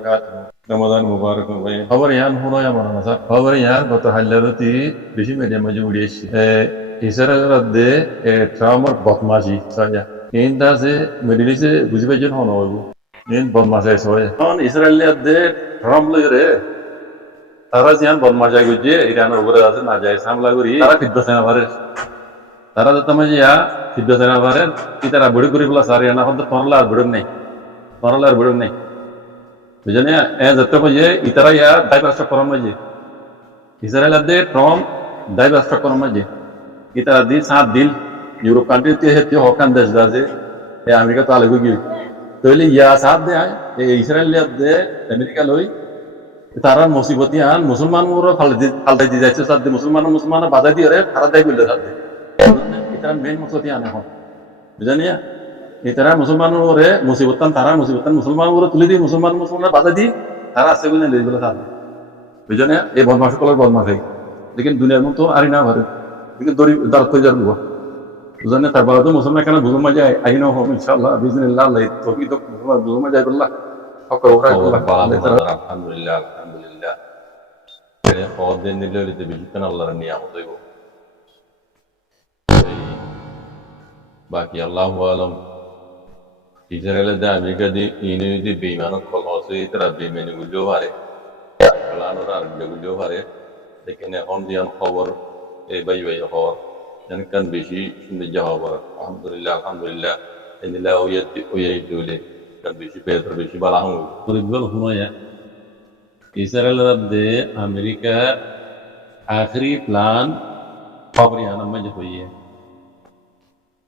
وبركاته. رمضان مبارك ভাই খবর ইয়ান হলো আমার মাসা খবর ইয়ান গত হাল্লারতি বেশি মিডিয়া মাঝে উড়িয়েছি ইসরায়েলের দে ট্রাউমার বদমাশি সাজা ইন দাসে মিডল ইস্টে বুঝি পাইছেন হন হইব ইন বদমাশাই সয় কারণ ইসরায়েলের দে ট্রাম লইরে তারা জিয়ান বদমাশাই গুজে ইরানের উপরে আছে না যায় সামলা করি তারা ফিদ্দা পারে তারা তো তুমি ইয়া ফিদ্দা পারে কি তারা বড়ি করি বলা সারি না হতে পরলার বড় নাই বুঝলেন যত যে ইতারা ইয়া দায় রাষ্ট্র করার মাঝে ইসরায়েল দে ট্রম দায় রাষ্ট্র করার মাঝে ইতারা দি সাত দিল ইউরোপ কান্ট্রি তে হেতে হকান দেশ দাজে এ আমেরিকা তো আলগু গিয়ে তাহলে ইয়া সাত দে এই ইসরায়েল দে আমেরিকা লই তারা মুসিবতি আন মুসলমান মোর ফালতে দি যাচ্ছে সাত দে মুসলমান বাধা দিয়ে রে তারা দায় বললে সাত দে ইতারা মেন মুসিবতি আনে হন বুঝলেন ইতারা মুসলমান ওরে মুসিবতান মুসলমান ওরে তুলে দি মুসলমান বাধা দি তারা আছে বলে লই বলে তার বুঝলেন এই বদমাশ কলার বদমাশ হয় লেকিন দুনিয়ার মতো আরি না ভারে লেকিন দরি দাঁড় করে যাবো বুঝলেন তারপরে তো মুসলমান কেন বুঝুন মাঝে আইন হোক ইনশাআল্লাহ বিজনিল্লাহ আল্লাহ তৌফিক তো মুসলমান বুঝুন মাঝে বললা আলহামদুলিল্লাহ আলহামদুলিল্লাহ খবর দিন নিলে বিজুকান আল্লাহর নিয়ামত হইব বাকি আল্লাহু আলাম ইসরায়েলের দে আমেরিকা দি ইনি যদি বেইমানত কল হচ্ছে তারা বেইমানি গুলিও পারে খেলানোর আর গুলিও পারে লেকিন এখন দিয়ান খবর এই বাই খবর যেন কান বেশি শুনে যাওয়া পারে আলহামদুলিল্লাহ এনিলা ওই দৌলে কান বেশি বেহতর বেশি বালা হম পরিবল হুনয়া ইসরায়েলের দে আমেরিকা আখরি প্লান খবর ইয়ানা মধ্যে হইয়ে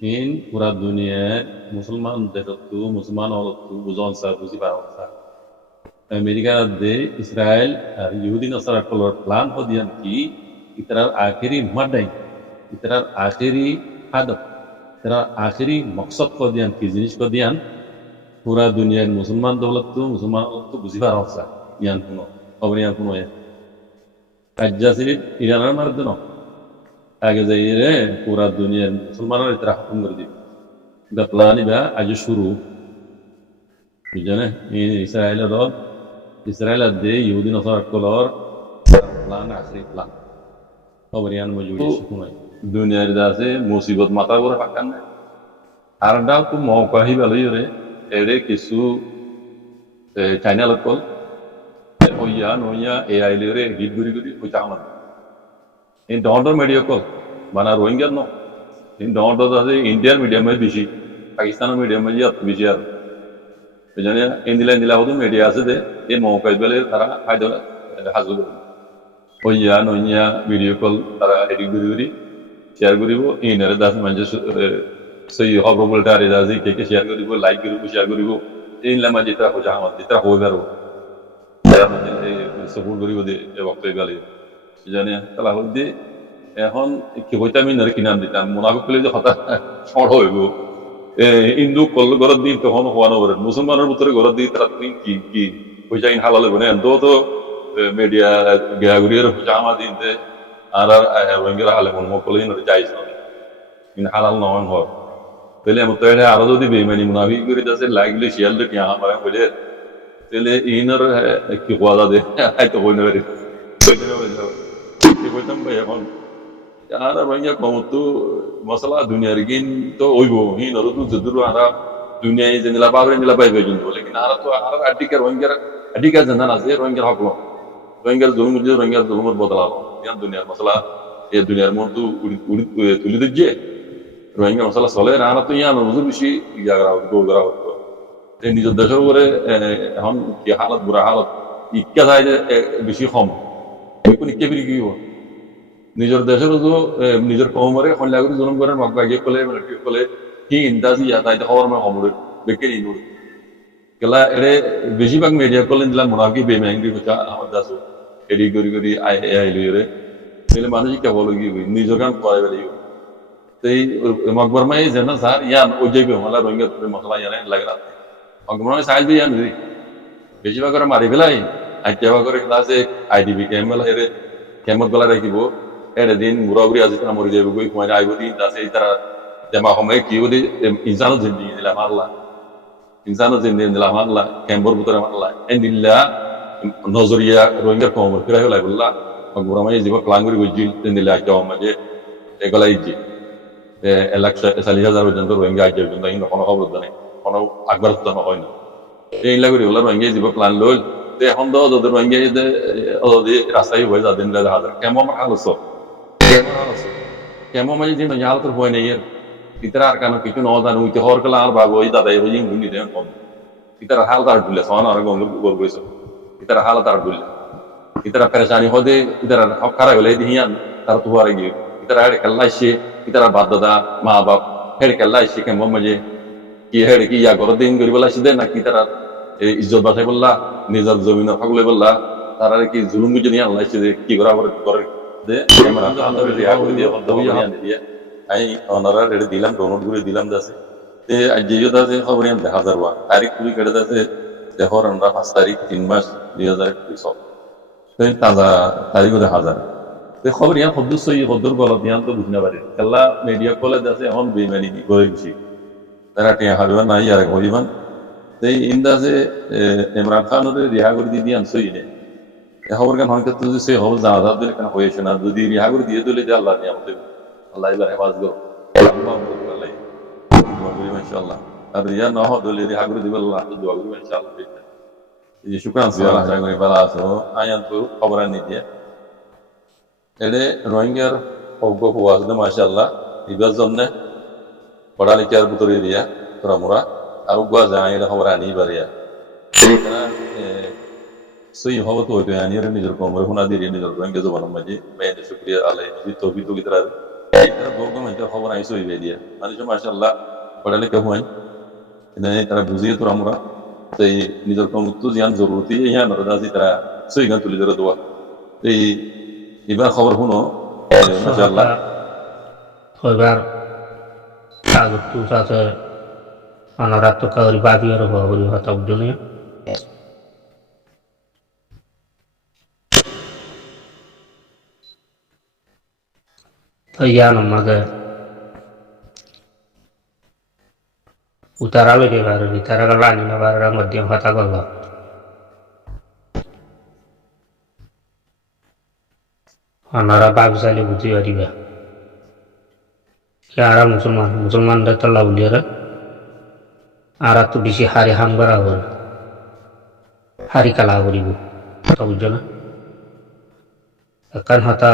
in pura dunia musulman dekatu musulman oltu buzon sa buzi baronsa Amerika de Israel Yahudi nasara kolor plan hodian ki itarar akhiri madai itarar akhiri hadaf itarar akhiri maqsad hodian ki jinish hodian pura dunia musulman dawlatu musulman oltu buzi baronsa yan kuno obriyan kuno ya kajjasiri iranar marduno আগে যাইরে পুরা দুনিয়ার মুসলমানের ইতরা হুকুম করে দিবে the plan ইবা আজ শুরু বুঝনে Israel দে ইহুদি নসর কলর প্ল্যান আখরি প্ল্যান খবরিয়ান মজুরি শুনাই দুনিয়ার দাসে মুসিবত মাথা করে পাকান না আর দাও তো মওকাহি ভালোই এরে কিছু চাইনা লোকল ওইয়া এআই রে গিট গুরি ওই চামান in don't mediocre bana rohingya no in don't the indian medium mein bishi pakistan medium mein yat bishi ar bejane indila hodu media ase de e mauka bele tara fayda hazul oya nonya video call tara edit guri share guribo inere das manje sei hobo tare dazi ke share guribo like guribo share guribo in la manje tara ho jamat tara ho baro tara manje support guribo de waqte gale জানে তালা হইতে এখন কি হইতে আমি নরে কিনাম দিতাম মুনাফিক কইলে যে হতা শর্ট হইব হিন্দু কল গরদ দিন তখন হওয়া নবরে মুসলমানের ভিতরে গরদ দিন তারা তুমি কি পয়সা ইন হালাল হইব না তো মিডিয়া গাগুরির জামা দিনতে আর রোহিঙ্গা হালে মন কইলে নরে যাইছ না ইন হালাল নন হর তাহলে আমি তো আরো যদি বেইমানি মুনাফিক করে যাচ্ছে লাগলে শেয়ার দে কি আমার কইলে তাহলে ইনর কি হওয়া দে আই তো হইনা রে কইতাম ভাই এখন আর রোহিঙ্গা কমতো মশলা দুনিয়ার গিন তো ওইব হিন আর তো যদুর আরা দুনিয়ায় যে নিলা পাইবে কিন্তু লেকিন আর তো আর আডিকা জানান আছে রোহিঙ্গার হক রোহিঙ্গার জুলুমের বদলালো ইয়ান দুনিয়ার মশলা এই দুনিয়ার মন তো তুলি দিচ্ছে রোহিঙ্গা মশলা চলে আর তো ইয়ান বুঝু বেশি জায়গা গোগরা হতো এই নিজের দেশের উপরে এখন কি হালত বুড়া হালত ইচ্ছা যায় যে বেশি কম কোন ইচ্ছা ফিরি কি নিজের দেশের নিজের কমরে হল্লা করে জুলুম করেন মগবাগিয়ে কলে কি ইন্দাজি তাই খবর মানে খবর বেকের ইন্দুর কেলা এরে বেশিরভাগ মিডিয়া করলেন দিলাম মুনাফি বেমাঙ্গি হচ্ছে আমার দাসু এডি করি আইলি রে তাহলে মানুষ কেবল নিজের গান করে বেলে সেই মকবরমাই যেন স্যার ইয়ান ওই যাইবে হলা রোহিঙ্গা মশলা ইয়ানে লাগে না মকবরমাই সাইল দিয়ে ইয়ান বেশিরভাগ করে মারি ফেলাই আইটিয়া করে ক্লাসে আইডিবি ক্যামেলা এরে ক্যামত গলা রাখিব এর দিন মুরাগুরি আজি তারা মরি যাবে গই কুমার আইব দিন আছে তারা জামা সময় কি বলি ইনসানত জিন্দিগি দিলাম আল্লাহ ইনসানো জিন্দে দিলা মানলা ক্যাম্বর ভিতরে মানলা এন্দিল্লা নজরিয়া রোহিঙ্গা কমর ফিরা হলাই বললা গুরামাই জীব প্লাঙ্গুরি বুঝিল এন্দিল্লা আইতো মাঝে এগুলা ইজি এলাকা 40,000 পর্যন্ত রোহিঙ্গা আইতো পর্যন্ত ইন কোনো খবর জানে কোনো আকবার তো হয় না এই লাগরি হলা রোহিঙ্গা জীব প্লান লইল তে এখন তো ওদের রোহিঙ্গা ওদের রাস্তায় হয়ে যাবেন হাজার কেমন হালছো কেমন মাঝে যে হালতর হয় নাই এর ভিতরে আর কেন কিছু ন জানো উইতে হর কালা আর বাবু ওই দাদাই ওই গুনি দেন কম ভিতরে হাল তার ডুলে সন আর গঙ্গুর গোল গইছো ভিতরে হাল তার ডুলে ভিতরে পেরেশানি হদে ভিতরে খারাপ হলে দিহিয়ান তার তো হারে গিয়ে ভিতরে হেড়ে খেলা আসছে ভিতরে বাদ দাদা মা বাপ হেড়ে খেলা আসছে কেমন মাঝে কি হেড়ে কি ইয়া করো দিন করি বলা আসছে না কি তারা ইজ্জত বাসাই বললা নিজের জমিন ফাগুলে বললা তারা কি জুলুম বুঝে নিয়ে আল্লাহ যে কি করা করে দে ক্যামেরা রিয়া করে দিয়ে দিয়ে আমি ওনারা রেডি দিলাম ডাউনলোড করে দিলাম যাচ্ছে যে আছে খবর দেখা যাবো তারিখ কুড়ি কেটে যাচ্ছে দেখো আমরা 5 তারিখ 3 মাস 2020 তাজা তারিখও দেখা যায় খবর ইয়ান সদস্য সদর গলত ইয়ান তো বুঝতে পারে খেলা মিডিয়া কলেজ আছে এখন বেমানি গড়ে গেছি তারা টিয়া হারবেন নাই আর হইবান এই ইন্দাজে ইমরান খানের রিহা করে দিয়ে আনছই নে খবর কেন হয়তো যদি সে খবর জানা যাবে কেন হয়েছে না যদি রিহা করে দিয়ে দিলে যে আল্লাহ নিয়ে আমাদের আল্লাহ এবার হেফাজ করো ইনশাআল্লাহ আর রিয়া না হলে রিহা করে দিবে আল্লাহ দোয়া করবে ইনশাআল্লাহ এই যে শুকরান সুবহানাল্লাহ আশা করি ভালো আছো আয়ান তো খবর আনি দিয়ে এলে রোহিঙ্গার অজ্ঞ হওয়া মাশাআল্লাহ ইবার জন্য পড়ালেখার ভিতরে দিয়া তোরা মোরা আর গুয়া যায় এটা খবর আনি বাড়িয়া সই হওয়া তো হইতো আনিয়ার নিজের কমরে শোনা দিয়ে নিজের রোহিঙ্গা জবানের মাঝে মেয়েদের শুক্রিয়া আল্লাহ যদি তৌফিক তো গিতার খবর আইসো হইবে দিয়া মানুষ মাশাআল্লাহ পড়ালেখা হয় তারা বুঝিয়ে তোরা আমরা এই নিজের কম তো জিয়ান জরুরি ইয়া নরদাজি তারা সই গান তুলি ধরে দেওয়া এই এবার খবর শুনো মাশাআল্লাহ এবার কাগজ তো আছে অনারাত তো কাউরি বাকি আর হবরি হতা উদ্দনে তো ইয়ান মাগে utara lagi baru utara kalan ini baru orang mati yang kata kalau anara bangsa le butuh ya dia kiara musulman dah terlalu liar ara tu bisi hari hambara awal hari kalah beribu tahu jana akan hata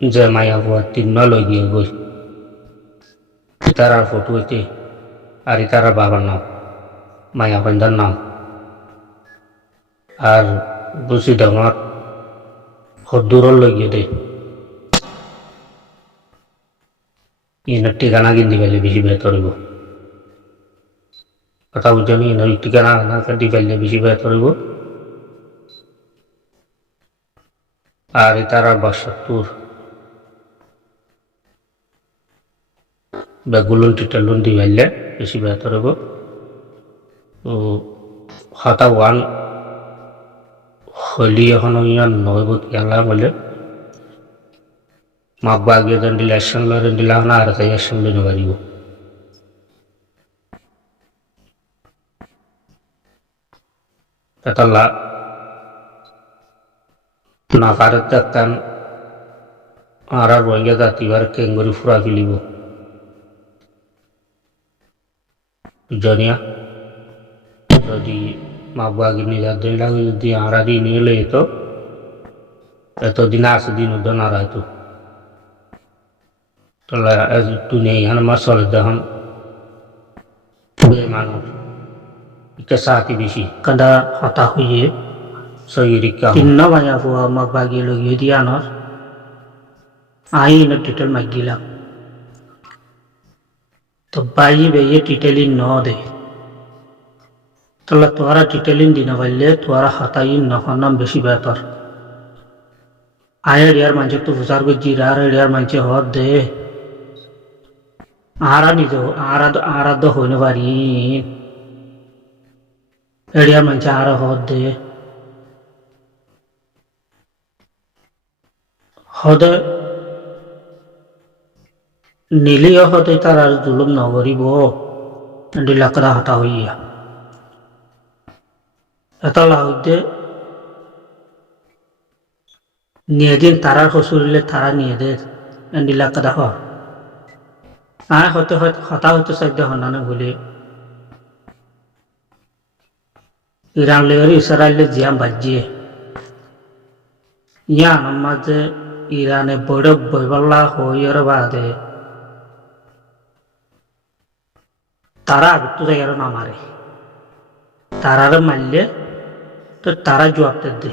jamaya buat teknologi gue utara foto itu আর তারা বাবার নাম মায়া বান্দার নাম আর বুঝি ডাঙর হদ্দুরর লাগিয়ে দে inner ঠিকানা কিনতে পারলে বেশি বেহতর হইব কথা বুঝছেন ইনার ঠিকানা না কিনতে পারলে বেশি বেহতর হইব আর তারা 72 বেগুলন টিটালন দি পারলে বেশি বেহতর হইব তো খাতা ওয়ান হলি এখন ইয়ান নহব খেলা বলে মাক বাগিয়ে দেন দিলে অ্যাকশন লড়েন দিলে এখন আর তাই অ্যাকশন লইতে পারিব তাহলে নাকারের দেখতেন আর রোহিঙ্গা জাতিবার কেঙ্গুরি ফুরা ফেলিব জনিয়া যদি মাগবাগি নিজের দিন লাগে যদি আড়া দিন এলে তো এতদিন আসে দিন উদ্যান আর হয়তো তাহলে দুনিয়া এখানে আমার চলে দেখুন মানুষ এটা সাথে বেশি কাদা হতা হইয়ে সহিরিকা তিন্ন বাজা ফুয়া মাগবাগি লগিয়ে দিয়ে আনর আই না টিটল মাগিলাম তো বাই বেয়ে টিটেলিন ন দে তাহলে তোরা টিটেলিন দিন পারলে তোরা হাতাইন নাম বেশি বেহতর আয়ের ইয়ার মাঝে তো বুঝার গজি আর ইয়ার মাঝে হর দে আরা নিজ আরাধ্য হইতে পারি এড়িয়ার মাঝে আরা হর দে হদে নীলিও হতে তার আর জুলুম নগরিব এন্ডিলা কদা হতা হইয়া এতলা হইতে নিয়ে দিন তারার হসুরিলে তারা নিয়ে দে এন্ডিলা কদা হ হতে হতা হইতে সাধ্য হনানো বলে ইরান লেগরি ইসরায়েলে জিয়াম বাজিয়ে ইয়া নমাজে ইরানে বড় বইবল্লা হইয়ার বাদে তারা আগতো জায়গার না মারে তারারে মারলে তো তারা জবাব দে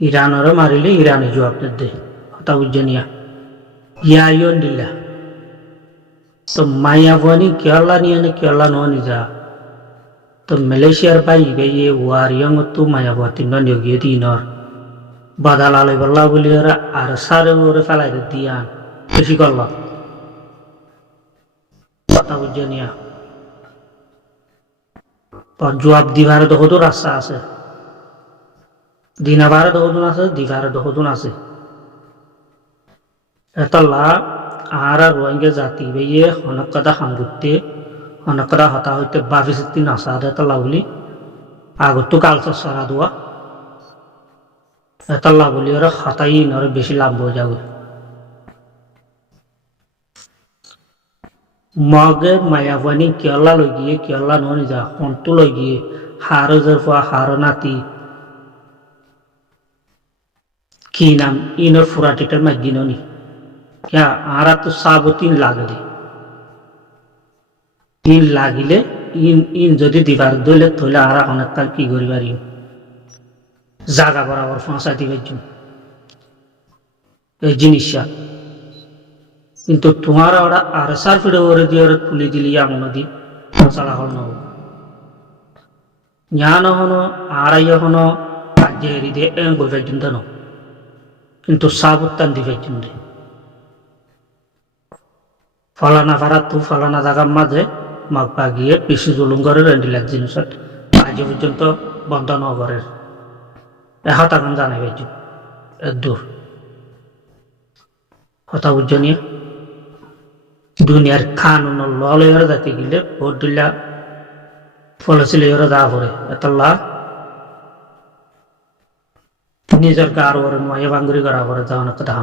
ইরানের মারিলে ইরানে জবাব দে কথা বুঝনিয়া ইয়ন দিলা তো মায়া বনি কেলা নিয়ে নে কেলা নি যা তো মালয়েশিয়ার বাই ইয়ে ওয়ারিয়ং তো মায়া বতি নিয়োগিয়ে দিনর বাদালালে বল্লা বলি আর সারে ওরে ফেলাই দিয়ান বেশি করল কথা বুঝনিয়া জবাব দিবার দহদুর রাস্তা আছে দিনাবার দহদুন আছে দিবার দহদুন আছে এতলা আর রোহিঙ্গা জাতি বেয়ে হনকদা হামগুতে হনকদা হতা হইতে বাফিসতি নাসাদ এতলা বলি আগতো কালচার সারা দোয়া এতলা বলি ওরা হতাই নরে বেশি লাভ হয়ে যাবে মগে মায়াবানি কেলা লগিয়ে কেলা ননি যা হন্তু লগিয়ে হারো জরফা হারো নাতি কি নাম ইনর ফুরাটিটার মাগিননি क्या आरा तो साबो 3 लाग दे 3 লাগিলে ইন যদি দিবার দলে তলে আরা অনেক কাল কি করি পারি জায়গা বরাবর ফাঁসা দিবে এই জিনিসটা কিন্তু তোমার ওরা আর সার ফিরে ওরে দিয়ে ওরে তুলে দিলি এমন নদী মশলা হল না জ্ঞান হনো আড়াই হনো কাজে হৃদে এম বইবে চিন্তা কিন্তু সাবুত্তান দিবে চিন্তা ফলানা ভাড়া তু ফলানা জায়গার মাঝে মাপা গিয়ে বেশি জুলুম করে রেন্ডিলার জিনিসত আজ পর্যন্ত বন্ধ নগরের এখন জানাই পাইছি দূর কথা বুঝছো নিয়ে দুনিয়ার খান ললের যাতে গেলে ভোট দিলা ফলছিল যা করে এতলা নিজের গার ওরে নয় বাঙ্গুরি করা করে যাওয়ার কথা